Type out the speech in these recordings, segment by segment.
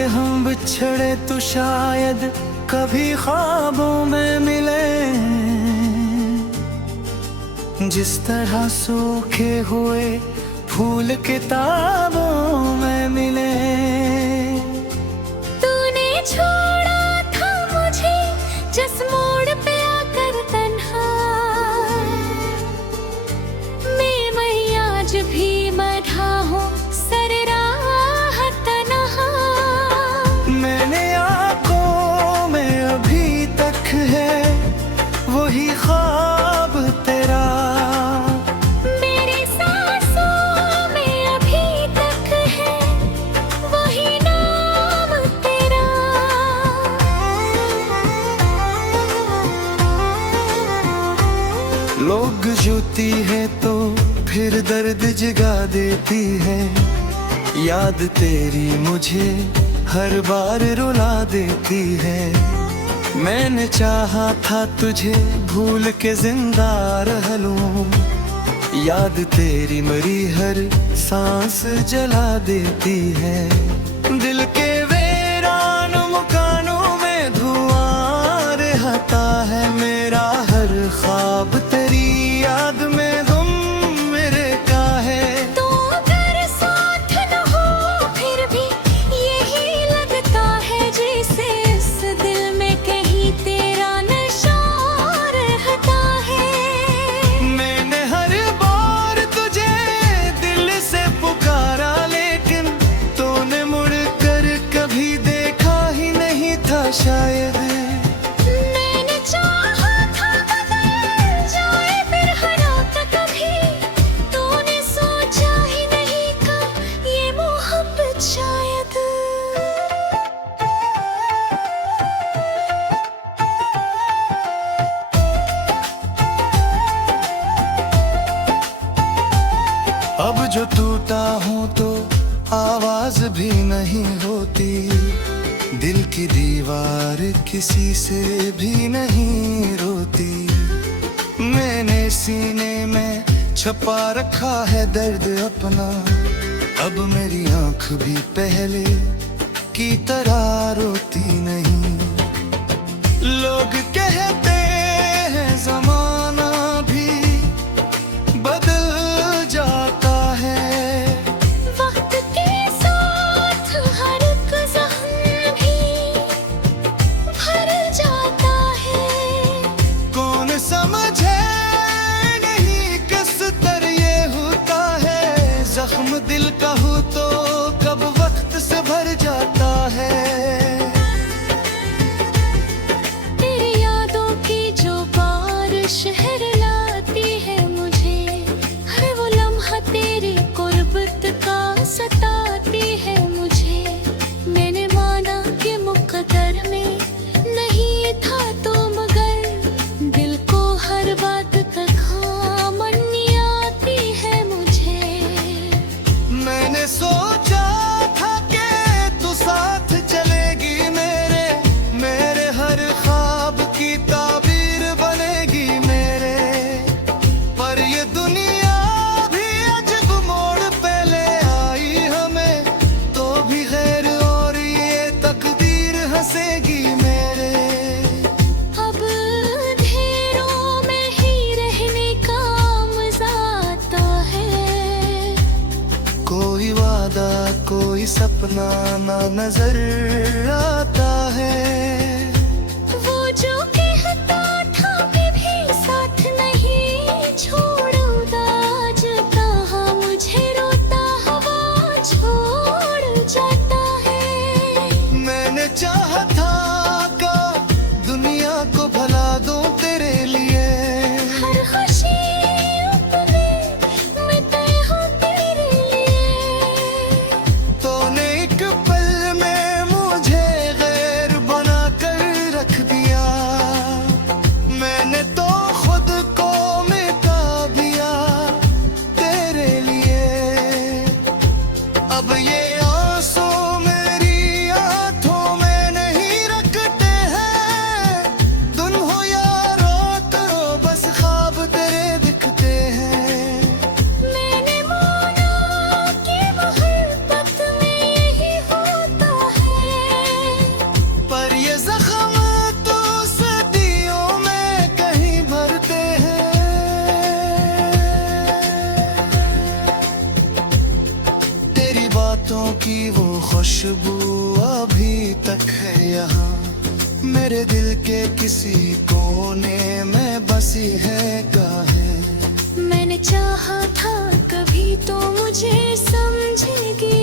के हम बिछड़े तो शायद कभी ख्वाबों में मिले, जिस तरह सूखे हुए फूल किताबों में मिले। तूने छोड़ा था मुझे जिस मोड़ पे आकर तन्हा, मैं आज भी मढ़ा हूँ सर राह तन्हा। मैंने आँखों में अभी तक है वही ख्वाब तेरा, मेरी सांसों में अभी तक है वही नाम तेरा। लोग जूती है तो फिर दर्द जगा देती है, याद तेरी मुझे हर बार रुला देती है। मैंने चाहा था तुझे भूल के जिंदा रह लूं, याद तेरी मरी हर सांस जला देती है। दिल के वीरान मकानों में धुआं रहता है मेरा हर ख्वाब तेरी याद में गुम मेरे का है। तू अगर साथ न हो फिर भी यही लगता है जैसे इस दिल में कहीं तेरा नशा रहता है। मैंने हर बार तुझे दिल से पुकारा, लेकिन तूने मुड़ कर कभी देखा ही नहीं था शायद। मैंने चाहा था बदल जाए फिर हालात कभी, तूने सोचा ही नहीं था ये मोहब्बत शायद। अब जो टूटा हूँ तो आवाज भी नहीं होती, दिल की दीवार किसी से भी नहीं रोती। मैंने सीने में छुपा रखा है दर्द अपना, अब मेरी आंख भी पहले की तरह रोती नहीं। लोग कहते हैं जमाना भी बदल जाता है, वक्त के साथ हर एक ज़ख्म भी भर जाता है। कौन समझे नहीं किस तरह ये होता है, जख्म दिल का हो तो कब वक्त से भर जाता है। तेरी यादों की जो बारिश शहर लाती है मुझे, हर वो लम्हा तेरी कुर्बत का सताती है मुझे। मैंने माना कि मुक़द्दर में नहीं था तो मगर दिल को हर बात तक खामनी आती है मुझे। मैंने सोचा था कि तू साथ चलेगी मेरे, मेरे हर ख्वाब की ताबीर बनेगी मेरे। पर ये दुनिया भी अजब मोड़ पे ले आई हमें, तो भी गैर और ये तकदीर हंसेगी मेरे। अब अंधेरों में ही रहने का मज़ा आता है, कोई वादा कोई सपना ना नजर आता है। वो जो कहता था मैं भी साथ नहीं छोड़ूंगा, आज कहाँ मुझे रोता हवा छोड़ जाता है। मैंने चाहा था का दुनिया को भला दूं तेरे लिए, हर खुशी अपने मैं तय हूँ तेरे लिए। तूने एक पल में मुझे गैर बना खुशबू अभी तक है यहाँ, मेरे दिल के किसी कोने में बसी है गाहें। मैंने चाहा था कभी तो मुझे समझेगी,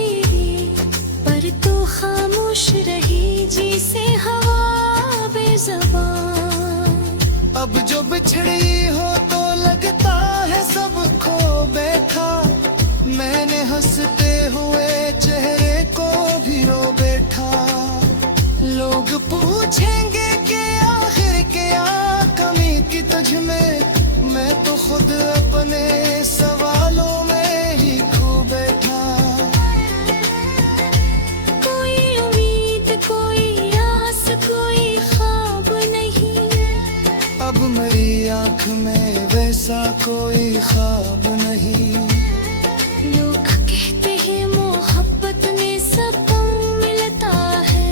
पर तू खामोश रही जिसे हवा बेज़बान। अब जो बिछड़ी हो तो लगता है सब खो बैठा, मैंने हंसते हुए चेहरे को भी रो बैठा। लोग पूछेंगे कि आखिर क्या कमी की तुझ में, मैं तो खुद अपने सवालों में ही खो बैठा। कोई उम्मीद, कोई आस, कोई ख्वाब नहीं, अब मेरी आँख में वैसा कोई ख्वाब नहीं। लोग कहते हैं मोहब्बत में सुकून मिलता है,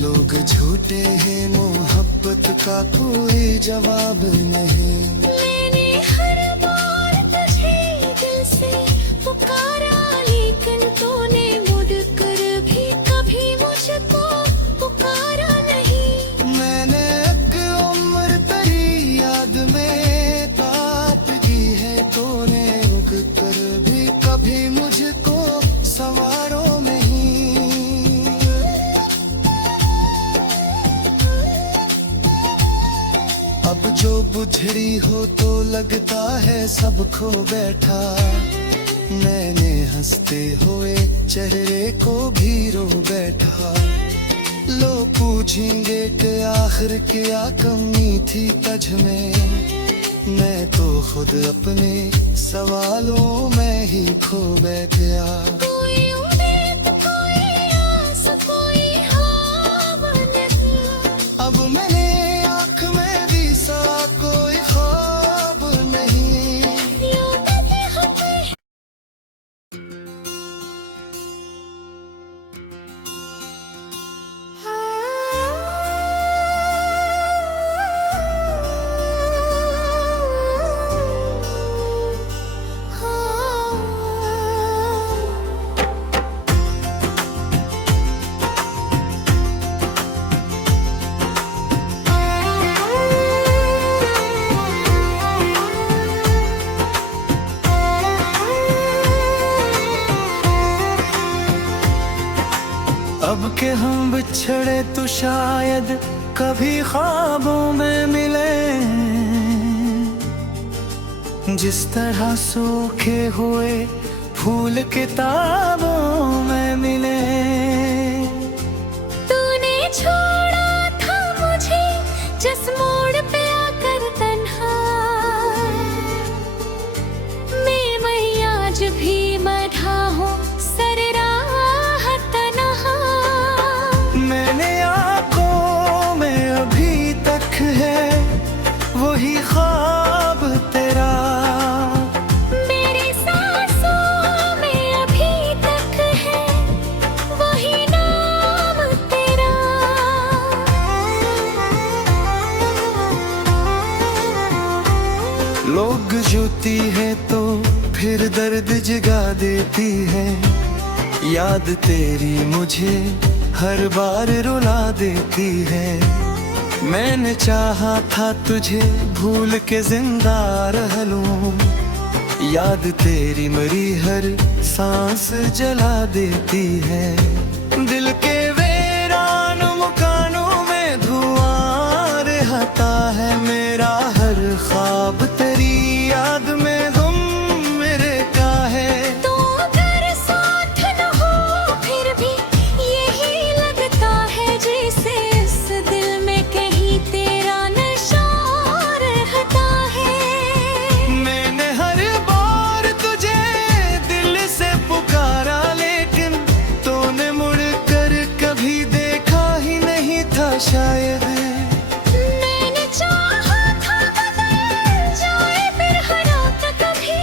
लोग झूठे हैं, मोहब्बत का कोई जवाब नहीं। मैंने हर बार तुझे दिल से पुकारा, लेकिन तूने मुड़कर भी कभी मुझको पुकारा नहीं। मैंने एक उम्र तेरी याद में ताप की है, तूने उग कर भी कभी मुझको सवारो नहीं। अब जो बुझड़ी हो तो लगता है सब खो बैठा, मैंने हंसते हुए चेहरे को भी रो बैठा। लोग पूछेंगे कि आखिर क्या कमी थी तुझ में, मैं तो खुद अपने सवालों में ही खो बैठा। कोई उम्मीद, कोई आस, कोई ख्वाब नहीं, अब मैंने आँख में भी सा कोई ख्वाब नहीं। लोग कहते हैं अब के हम बिछड़े तो शायद कभी ख्वाबों में मिले, जिस तरह सूखे हुए फूल किताबों में मिले। तूने छोड़ा था मुझे जिस मोड़ पे आकर तन्हा, मैं आज भी मढ़ा हूँ सर राह तन्हा। मैंने आंखों में अभी तक है वही ख्वाब तेरा, मेरी सांसों में अभी तक है वही नाम तेरा। लोग जूती है तो फिर दर्द जगा देती है, याद तेरी मुझे हर बार रुला देती है। मैंने चाहा था तुझे भूल के जिंदा रह लूं, याद तेरी मरी हर सांस जला देती है। दिल के वीरान मकानों में धुआं रहता है मेरा हर ख्वाब, तेरी याद में गुम मेरे का है। तो अगर साथ न हो फिर भी यही लगता है जैसे इस दिल में कहीं तेरा नशा रहता है। मैंने हर बार तुझे दिल से पुकारा, लेकिन तूने मुड़ कर कभी देखा ही नहीं था शायद। मैंने चाहा था बदल जाए फिर हालात कभी,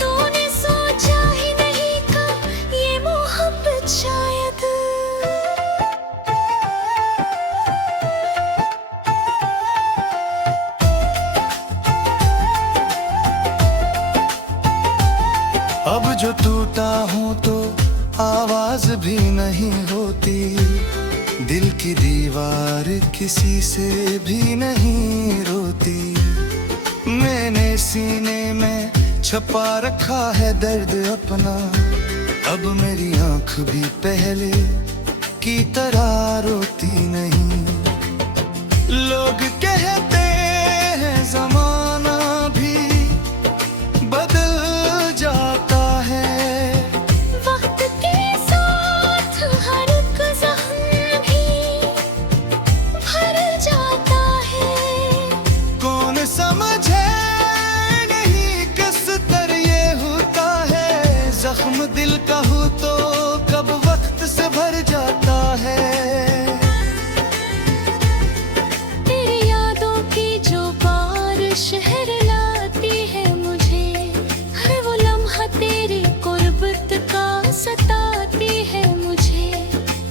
तूने सोचा ही नहीं था ये मोहब्बत शायद। अब जो टूटा हूँ तो आवाज भी नहीं होती, दिल की दीवार किसी से भी नहीं रोती। मैंने सीने में छुपा रखा है दर्द अपना, अब मेरी आंख भी पहले की तरह रोती नहीं। लोग कहते हैं जमाना भी बदल जाता है, वक्त के साथ हर एक जख्म भी भर जाता है। कौन समझे नहीं किस तरह ये होता है, जख्म दिल का हो तो कब वक्त से भर जाता है। तेरी यादों की जो बारिश लाती है मुझे, हर वो लम्हा तेरी कुर्बत का सताती है मुझे।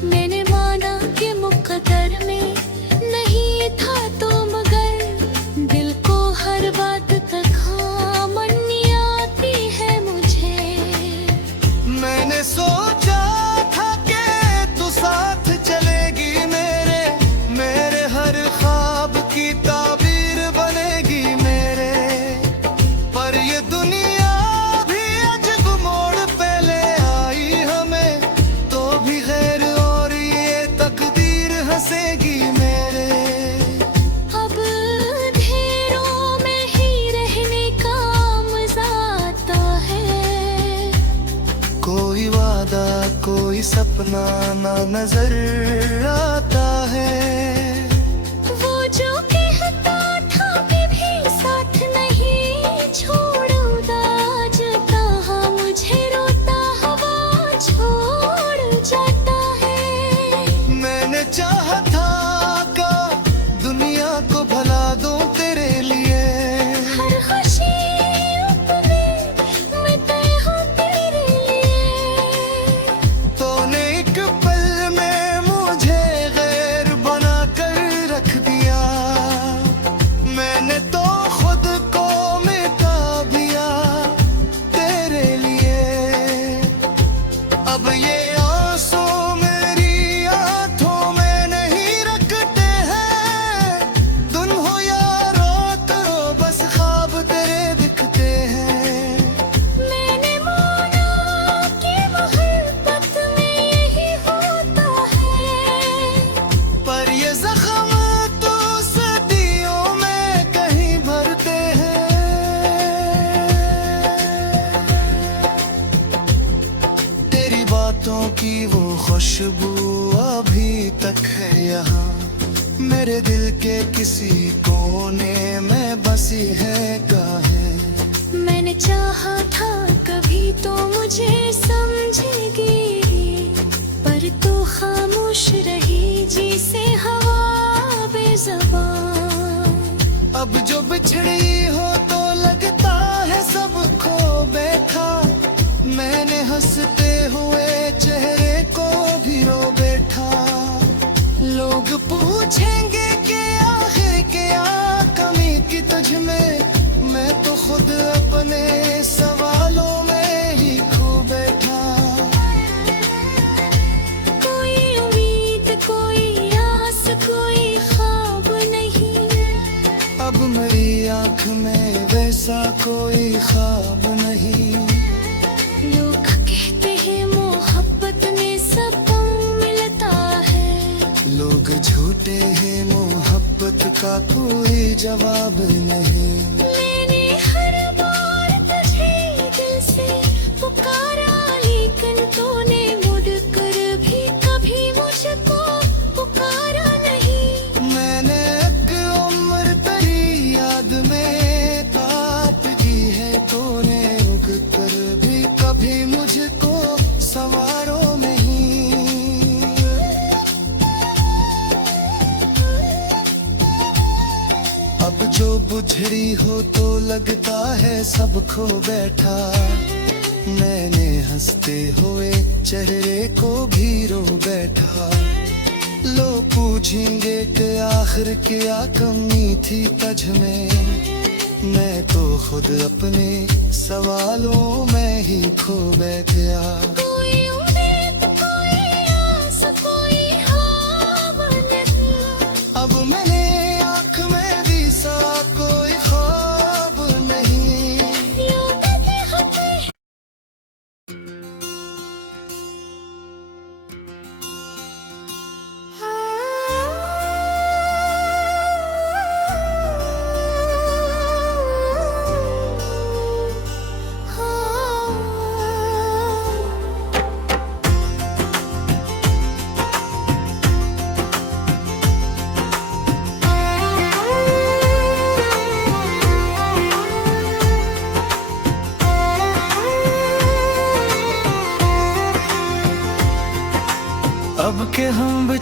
मैंने माना कि मुकद्दर में नहीं था तो मगर दिल को हर बात तक मननी आती है मुझे। मैंने सोचा था कि तू साथ चलेगी मेरे, मेरे हर ख्वाब की ताबीर बनेगी मेरे। पर ये दुनिया भी अजब मोड़ पे ले आई हमें, तो भी गैर और ये तकदीर हंसेगी मेरे। अब अंधेरों में ही रहने का मजा आता है, कोई वादा कोई सपना ना नजर आता है। वो जो कहता था कि भी साथ नहीं छोड़ूंगा, जाता हाँ मुझे रोता हवा छोड़ जाता है। मैंने चाहा था का दुनिया को भला दूं तेरे लिए, हर खुशी अपने मैं तय हूँ तेरे लिए। तूने एक पल में मुझे गैर बना कर रख दिया, मैंने तो खुद को मिटा दिया तेरे लिए। अब ये आंसू मेरी आंखों में नहीं रखते हैं, तुम हो या रोत रो बस ख्वाब तेरे दिखते हैं। मैंने माना कि मोहब्बत में यही होता है, पर ये जख्म तो सदियों में कहीं भरते हैं। तेरी बातों की वो खुशबू अभी तक है यहाँ, मेरे दिल के किसी कोने में बसी है गाहें। मैंने चाहा था कभी तो मुझे समझेगी, पर तू खामोश रही जिसे हवा बेज़बान। अब जो बिछड़ी हो तो लगता है सब खो बैठा, मैंने हंसते हुए चेहरे को भी रो बैठा। लोग पूछेंगे कि आखिर क्या कमी की तुझ में, मैं तो खुद अपने सवालों में ही खो बैठा। कोई उम्मीद कोई आस कोई ख्वाब नहीं, अब मेरी आंख में वैसा कोई ख्वाब नहीं। लोग कहते हैं मोहब्बत में सबको मिलता है, लोग झूठे हैं मोहब्बत का कोई जवाब नहीं। मैंने हर बार तुझे दिल से पुकारा, लेकिन तूने मुड़कर भी कभी मुझको पुकारा नहीं। मैंने एक उम्र तेरी याद में काट दी है, तूने उग कर भी कभी मुझको सवारो नहीं। अब जो बुझड़ी हो तो लगता है सब खो बैठा, मैंने हंसते हुए चेहरे को भी रो बैठा। लोग पूछेंगे कि आखिर क्या कमी थी तुझ में, मैं तो खुद अपने सवालों में ही खो बैठा। कोई उन्हें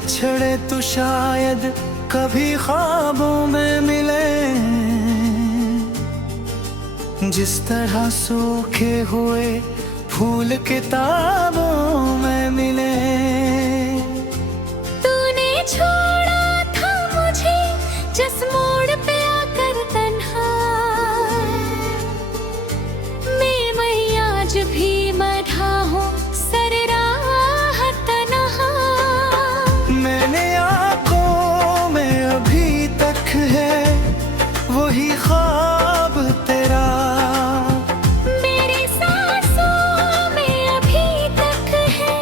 बिछड़े तो शायद कभी ख्वाबों में मिले, जिस तरह सूखे हुए फूल किताबों में मिले। तूने छोड़ा था मुझे जिस मोड़ पे आकर तन्हा, मैं आज भी मढ़ा हूँ सर राह तन्हा। मैंने आँखों में अभी तक है वही ख्वाब तेरा, मेरी सांसों में अभी तक है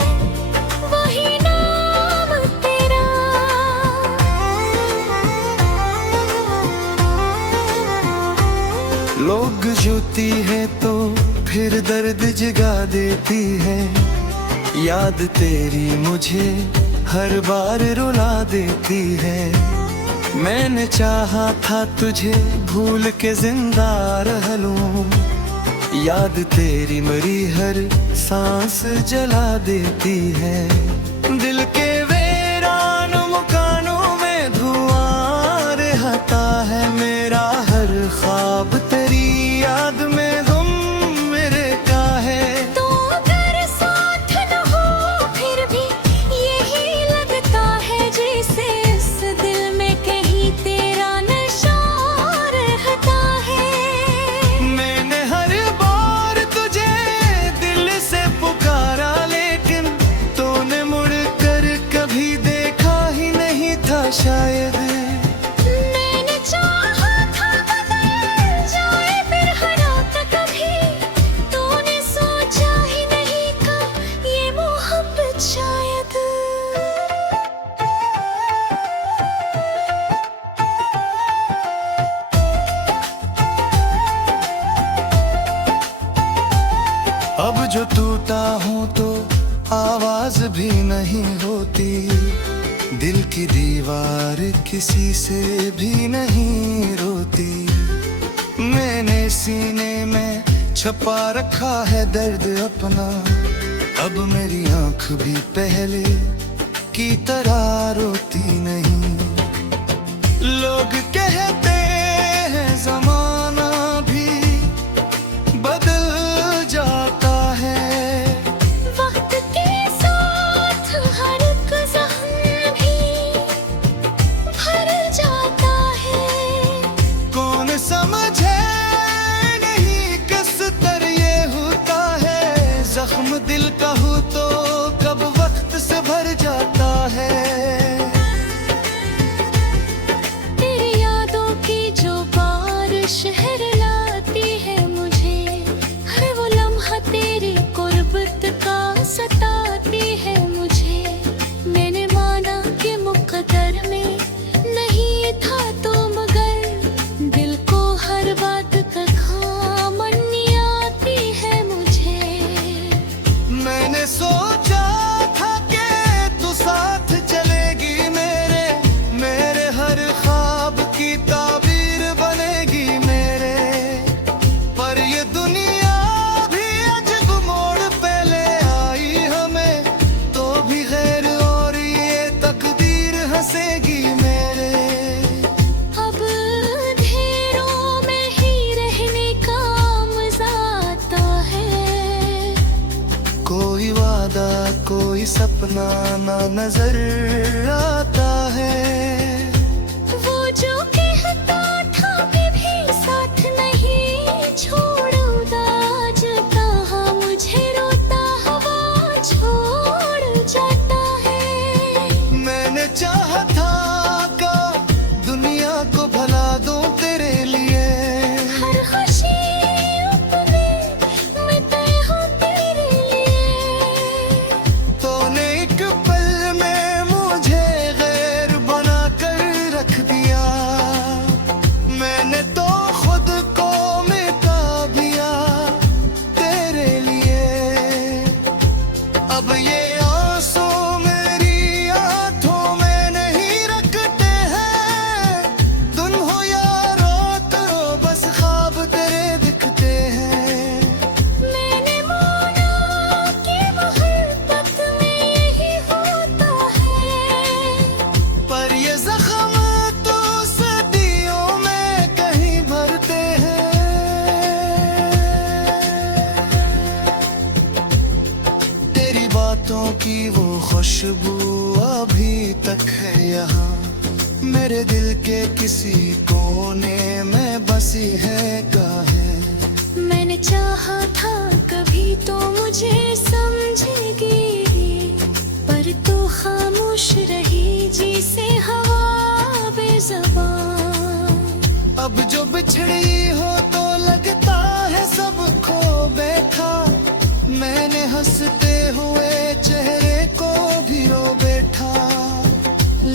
वही नाम तेरा। लोग जूती है तो फिर दर्द जगा देती है, याद तेरी मुझे हर बार रुला देती है। मैंने चाहा था तुझे भूल के जिंदा रह लूं, याद तेरी मरी हर सांस जला देती है। दिल के वीरान मकानों में धुआं रहता है मेरा हर ख्वाब तेरी याद में गुम मेरे का है। तो अगर साथ न हो फिर भी यही लगता है जैसे इस दिल में कहीं तेरा नशा रहता है। मैंने हर बार तुझे दिल से पुकारा, लेकिन तूने मुड़ कर कभी देखा ही नहीं था शायद। मैंने चाहा था बदल जाए फिर हालात कभी, तूने सोचा ही नहीं था ये मोहब्बत शायद। अब जो टूटा हूँ तो आवाज भी नहीं होती, दिल की दीवार किसी से भी नहीं रोती। मैंने सीने में छुपा रखा है दर्द अपना, अब मेरी आंख भी पहले की तरह रोती नहीं। लोग कहते हैं जमाना भी बदल जाता है, वक्त के साथ हर एक ज़ख्म भी भर जाता है। कौन समझे नहीं किस तरह ये होता है, जख्म दिल का हो तो कब वक्त से भर जाता है। तेरी यादों की जो बारिश लाती है मुझे, हर वो लम्हा तेरी कुर्बत का सताती है मुझे। मैंने माना कि मुक़द्दर में नहीं था तो मगर दिल को हर बात का खामनी आती है मुझे। मैंने सोचा था कि तू साथ चलेगी मेरे हर ख्वाब की ताबीर बनेगी मेरे, पर ये दुनिया भी अजब मोड़ पे ले आई हमें, तो भी गैर और ये तकदीर हंसेगी मेरे। अब अंधेरों में ही रहने का मजा आता है, कोई वादा कोई सपना ना नजर आता है। वो जो कहता था भी साथ नहीं छोड़ूंगा, जाता हाँ मुझे रोता हवा छोड़ जाता है। मैंने चाहा था का दुनिया को भला दूं तेरे लिए, हर खुशी अपने मैं तय हूँ तेरे लिए। तूने एक पल में मुझे गैर बना रातों की वो खुशबू अभी तक है यहाँ, मेरे दिल के किसी कोने में बसी है गाहें। मैंने चाहा था कभी तो मुझे समझेगी, पर तू खामोश रही जैसे हवा बेज़बान। अब जो बिछड़ी हो तो लगता है सब खो बैठा, मैंने हंसते हुए चेहरे को भी रो बैठा।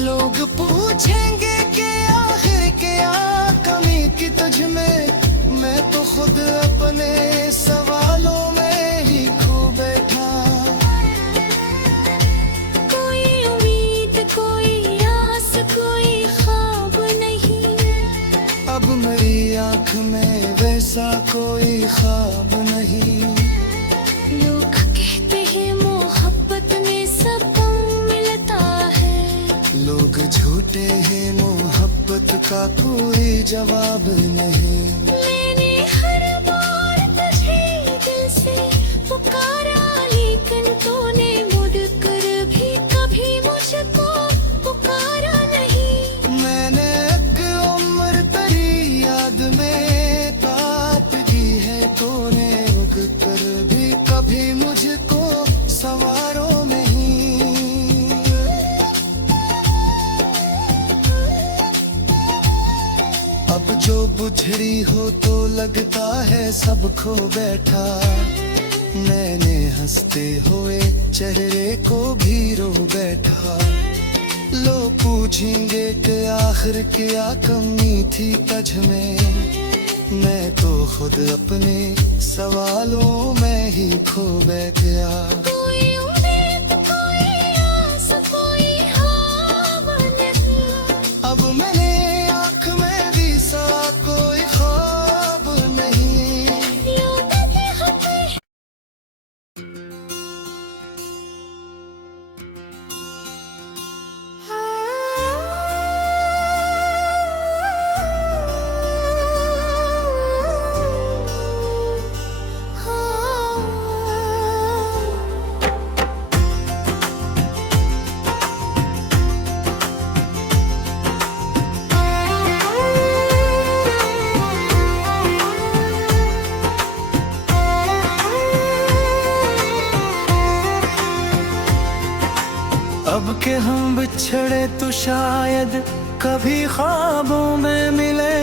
लोग पूछेंगे कि आखिर क्या कमी की तुझ में, मैं तो खुद अपने सवालों में ही खो बैठा। कोई उम्मीद, कोई आस, कोई ख्वाब नहीं, अब मेरी आँख में वैसा कोई ख्वाब नहीं। लोग कहते हैं मोहब्बत में सब गम मिलता है, लोग झूठे हैं, मोहब्बत का कोई जवाब नहीं। मैंने हर बार तुझे दिल से पुकारा, लेकिन तूने मुड़कर भी कभी मुझको पुकारा नहीं। मैंने एक उम्र तेरी याद में काट दी है, तूने उग कर भी कभी मुझको संवारो नहीं। अब जो बुझड़ी हो तो लगता है सब खो बैठा, मैंने हंसते हुए चेहरे को भी रो बैठा। लोग पूछेंगे कि आखिर क्या कमी थी तुझ में, मैं तो खुद अपने सवालों में ही खो बैठ गया। कोई उम्मीद, कोई आस, कोई ख्वाब नहीं, अब मैंने आँख में भी सा कोई ख्वाब नहीं। लोग कहते हैं अब के हम बिछड़े तो शायद कभी ख्वाबों में मिले,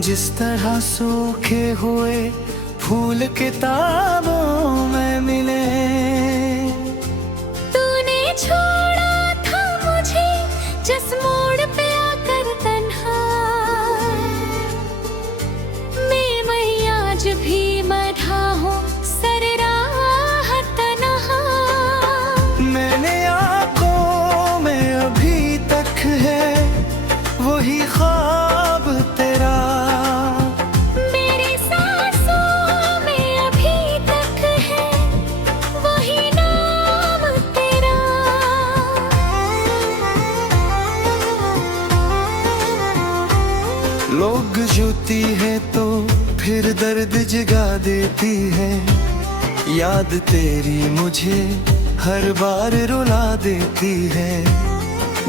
जिस तरह सूखे हुए फूल किताबों में मिले। तूने छोड़ा था मुझे जिस मोड़ पे आकर तन्हा, मैं आज भी मढ़ा हूँ सर राह तन्हा। मैंने आंखों में अभी तक है वही ख्वाब तेरा, मेरी सांसों में अभी तक है वही नाम तेरा। लोग जूती है तो फिर दर्द जगा देती है, याद तेरी मुझे हर बार रुला देती है।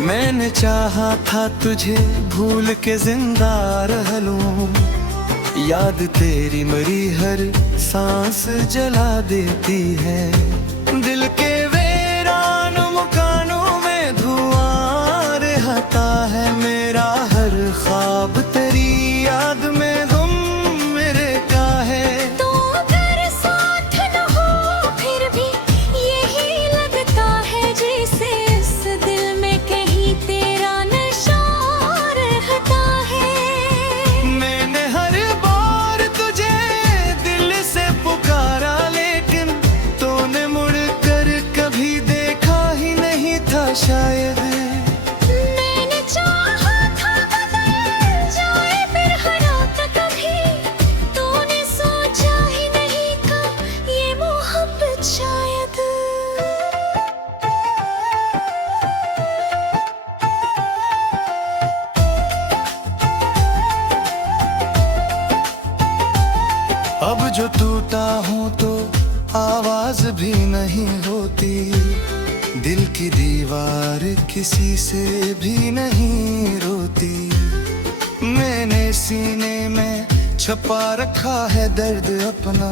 मैंने चाहा था तुझे भूल के जिंदा रह लूं, याद तेरी मरी हर सांस जला देती है। दिल के वीरान मकानों में धुआं रहता है मेरा हर ख्वाब, तेरी याद में गुम मेरे का है। तो अगर साथ न हो फिर भी यही लगता है जैसे इस दिल में कहीं तेरा नशा रहता है। मैंने हर बार तुझे दिल से पुकारा, लेकिन तूने मुड़ कर कभी देखा ही नहीं था शायद। मैंने चाहा था बदल जाए फिर हालात कभी, तूने सोचा ही नहीं था ये मोहब्बत शायद। अब जो टूटा हूँ तो आवाज भी नहीं होती, दिल की दीवार किसी से भी नहीं रोती। मैंने सीने में छुपा रखा है दर्द अपना,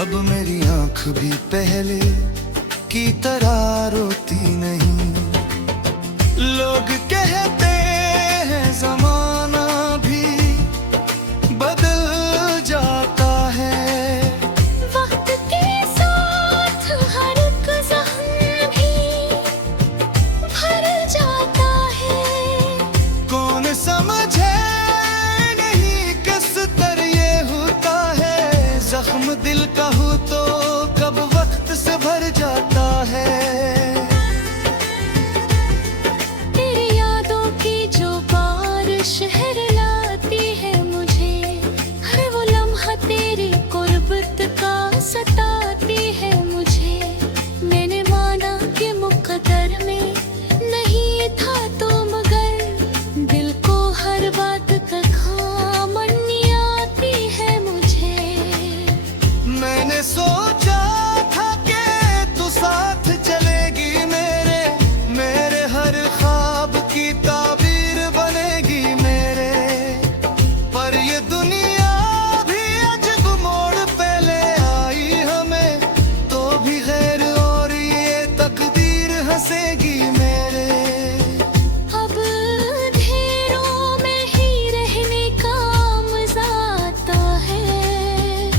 अब मेरी आंख भी पहले की तरह रोती नहीं। लोग कहते हैं जमाना भी बदल जाता है, वक्त के साथ हर एक ज़ख्म भी भर जाता है। कौन समझे नहीं किस तरह ये होता है, जख्म दिल का हो तो कब वक्त से भर जाता है। तेरी यादों की जो बारिश लाती है मुझे, हर वो लम्हा तेरी कुर्बत का सताती है मुझे। मैंने माना कि मुक़द्दर में नहीं था तो मगर दिल को हर बात का खामनी आती है मुझे। मैंने सोचा था कि तू साथ चलेगी मेरे, मेरे हर ख्वाब की ताबीर बनेगी मेरे। पर ये दुनिया भी अजब मोड़ पे ले आई हमें, तो भी गैर और ये तकदीर हंसेगी मेरे। अब अंधेरों में ही रहने का मज़ा आता है,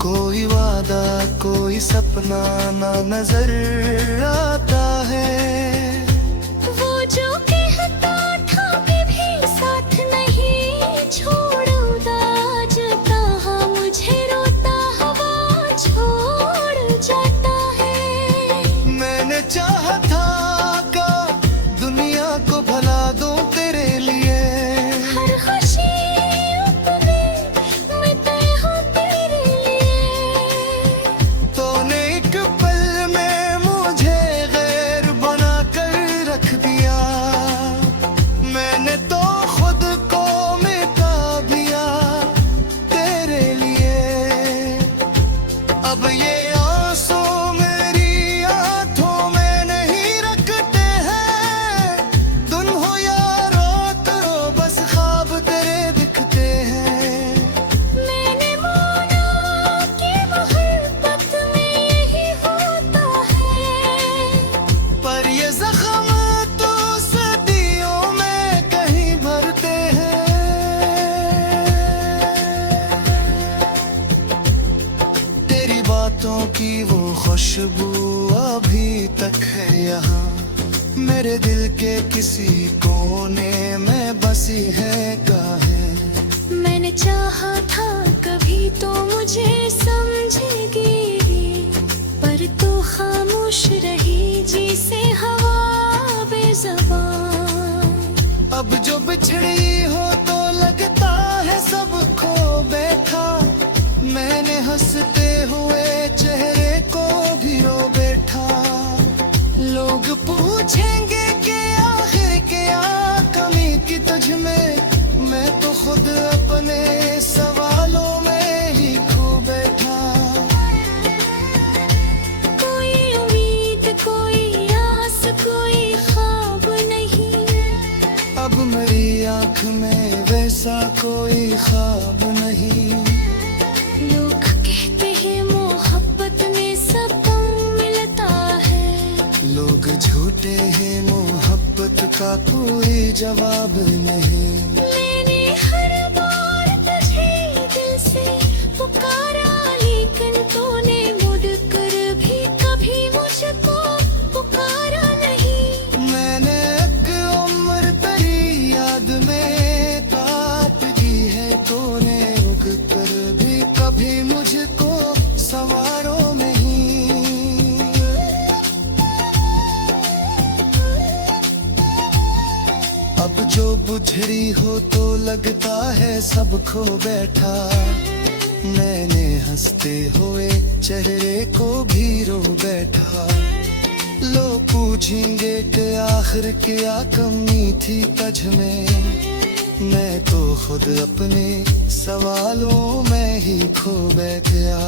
कोई वादा कोई सपना ना नजर आता है। वो जो कहता था भी साथ नहीं छोड़ूंगा, जता मुझे रोता हवा छोड़ जाता है। मैंने चाहा था का दुनिया को भला दूं तेरे लिए, हर खुशी अपने मैं तय हूँ तेरे लिए। तूने एक पल में मुझे गैर बना कर रख दिया, मैंने तो खुद को मिटा दिया तेरे लिए। अब ये आंसू मेरी आंखों में नहीं रखते हैं, दिन हो या रात हो बस ख्वाब तेरे दिखते हैं। मैंने माना कि मोहब्बत में यही होता है, पर ये जख्म तो सदियों में कहीं भरते हैं। तेरी बातों की वो खुशबू अभी तक है यहाँ, मेरे दिल के किसी कोने में बसी है गाहें। मैंने चाहा था कभी तो मुझे समझेगी, पर तू खामोश रही जिसे हवा बेज़बान। अब जो बिछड़ी हो तो लगता है सब खो बैठा, मैंने हंसते हुए चेहरे को भी रो बैठा। लोग पूछेंगे कि आखिर क्या कमी की तुझ में, मैं तो खुद अपने सवालों में ही खो बैठा। कोई उम्मीद कोई आस कोई ख्वाब नहीं, अब मेरी आंख में वैसा कोई ख्वाब नहीं। लोग कहते हैं मोहब्बत में सकून मिलता है, लोग झूठे हैं मोहब्बत का कोई जवाब नहीं। मैंने हर बार तुझे दिल से पुकारा, लेकिन तूने मुड़कर भी कभी मुझको पुकारा नहीं। मैंने एक उम्र तेरी याद में काट दी है, तूने उग कर भी कभी मुझको सवारो नहीं। अब जो बुझड़ी हो तो लगता है सब खो बैठा, मैंने हंसते हुए चेहरे को भी रो बैठा। लोग पूछेंगे कि आखिर क्या कमी थी तुझ में, मैं तो खुद अपने सवालों में ही खो बैठ गया।